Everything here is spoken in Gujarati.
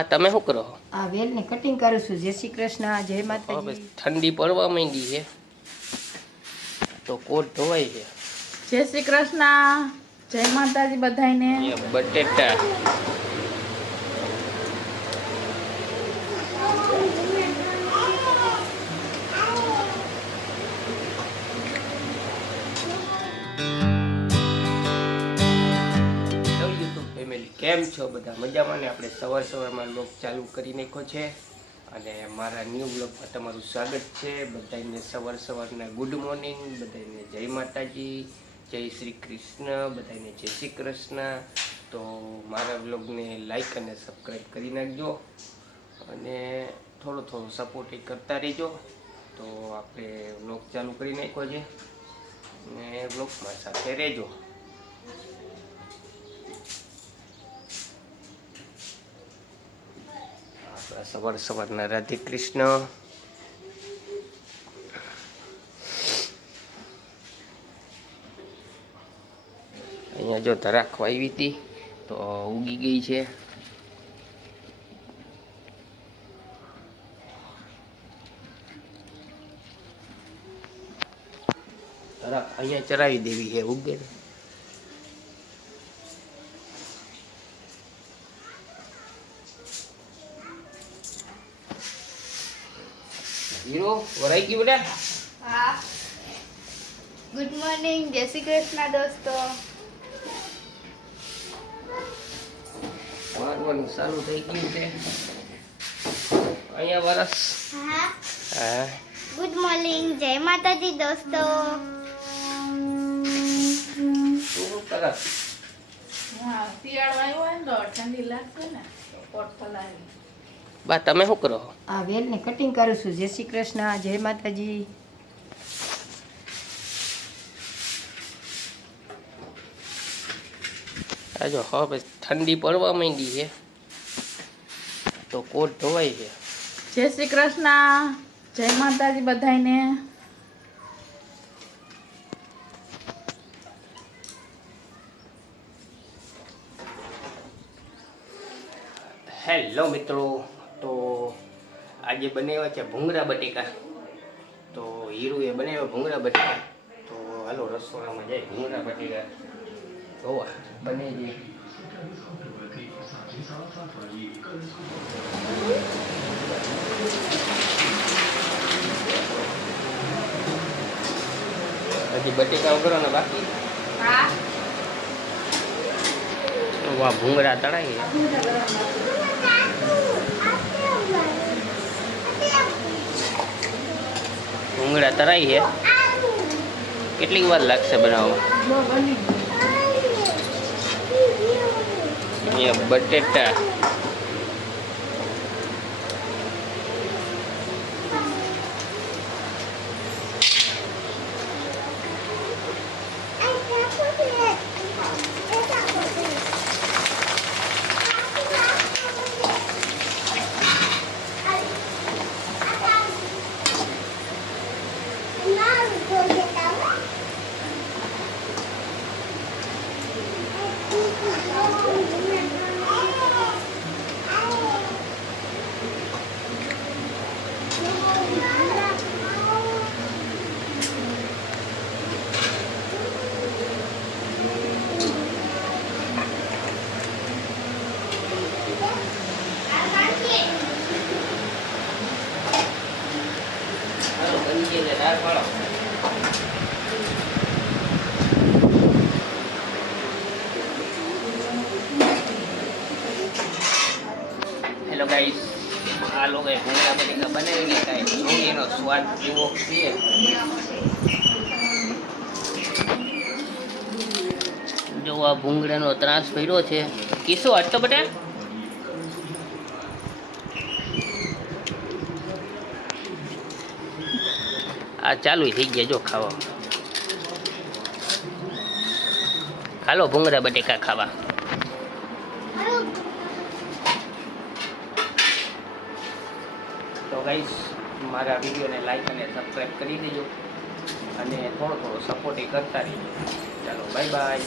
આ તમે શું કરો? આ વેલને કટિંગ કરું છું. જય શ્રી કૃષ્ણ. જય માતાજી. ઠંડી પડવા માંડી છે. તો કોટ ધોવાય છે. જય શ્રી કૃષ્ણ. જય માતાજી બધાને બટેટા. કેમ છો બધા? મજામાં ને? આપણે સવાર સવારમાં બ્લોગ ચાલુ કરી નાખ્યો છે અને મારા ન્યૂ બ્લોગમાં તમારું સ્વાગત છે. બધાને સવાર સવારના ગુડ મોર્નિંગ બધાને જય માતાજી, જય શ્રી કૃષ્ણ, બધાને જય શ્રી કૃષ્ણ. તો મારા બ્લોગને લાઈક અને સબસ્ક્રાઈબ કરી નાખજો અને થોડો થોડો સપોર્ટ કરતા રહેજો. તો આપણે બ્લોગ ચાલુ કરી નાખ્યો છે. ને બ્લોગમાં સાથે રહેજો આપણા સવાર સવારના રાધે કૃષ્ણ. અહીંયા જો ધરાખવા આવી હતી, તો ઉગી ગઈ છે. ધરાક અહીંયા ચરાવી દેવી છે ઉગે ને. હીરો વરાઈ ગયું બેટા? હા. ગુડ મોર્નિંગ જય શ્રી કૃષ્ણ દોસ્તો. વારવાનું ચાલુ થઈ ગયું છે. અહીંયા વરસ. હા. હા. ગુડ મોર્નિંગ જય માતાજી દોસ્તો. શું કરસ હા શિયાળો આવ્યો હોય ને તો ઠંડી લાગશે ને તો પોટ થલાવી બા તમે શું કરો? આ વેલને કટિંગ કરું છું. જય શ્રી કૃષ્ણ. જય માતાજી. આજો હવે ઠંડી પડવા માંડી છે. તો કોટ ધોવાય છે. જય શ્રી કૃષ્ણ. જય માતાજી બધાને હેલો મિત્રો. આજે બનાવ્યા છે ભૂંગળા બટેકા. તો હીરુએ બનાવ્યા ભૂંગળા બટેકા. તો હાલો રસોડામાં જાય ભૂંગળા બટેકા. જોવા બને છે. હજી બટેકા ને બાકી? વાહ ભૂંગળા તળાઈ ગયા ભૂંગળા તરાઈ છે. કેટલીક વાર લાગશે બનાવવામાં બટેટા હાલો, ગાઈસ આ લોકો ભૂંગળા બટેકા બનાવી છે. જોઈએ સ્વાદ કેવો છે? જો આ ભૂંગળાનો ત્રાસ ભર્યો છે. કિસ્સો હટતો બટા? આ ચાલુ થઈ ગયા જો ખાવા. હાલો ભૂંગળા બટેકા ખાવા. તો ગાઈસ મારા વિડીયોને લાઈક અને સબસ્ક્રાઈબ કરી દેજો. અને થોડો થોડો સપોર્ટ કરતા રહીજો. ચાલો બાય બાય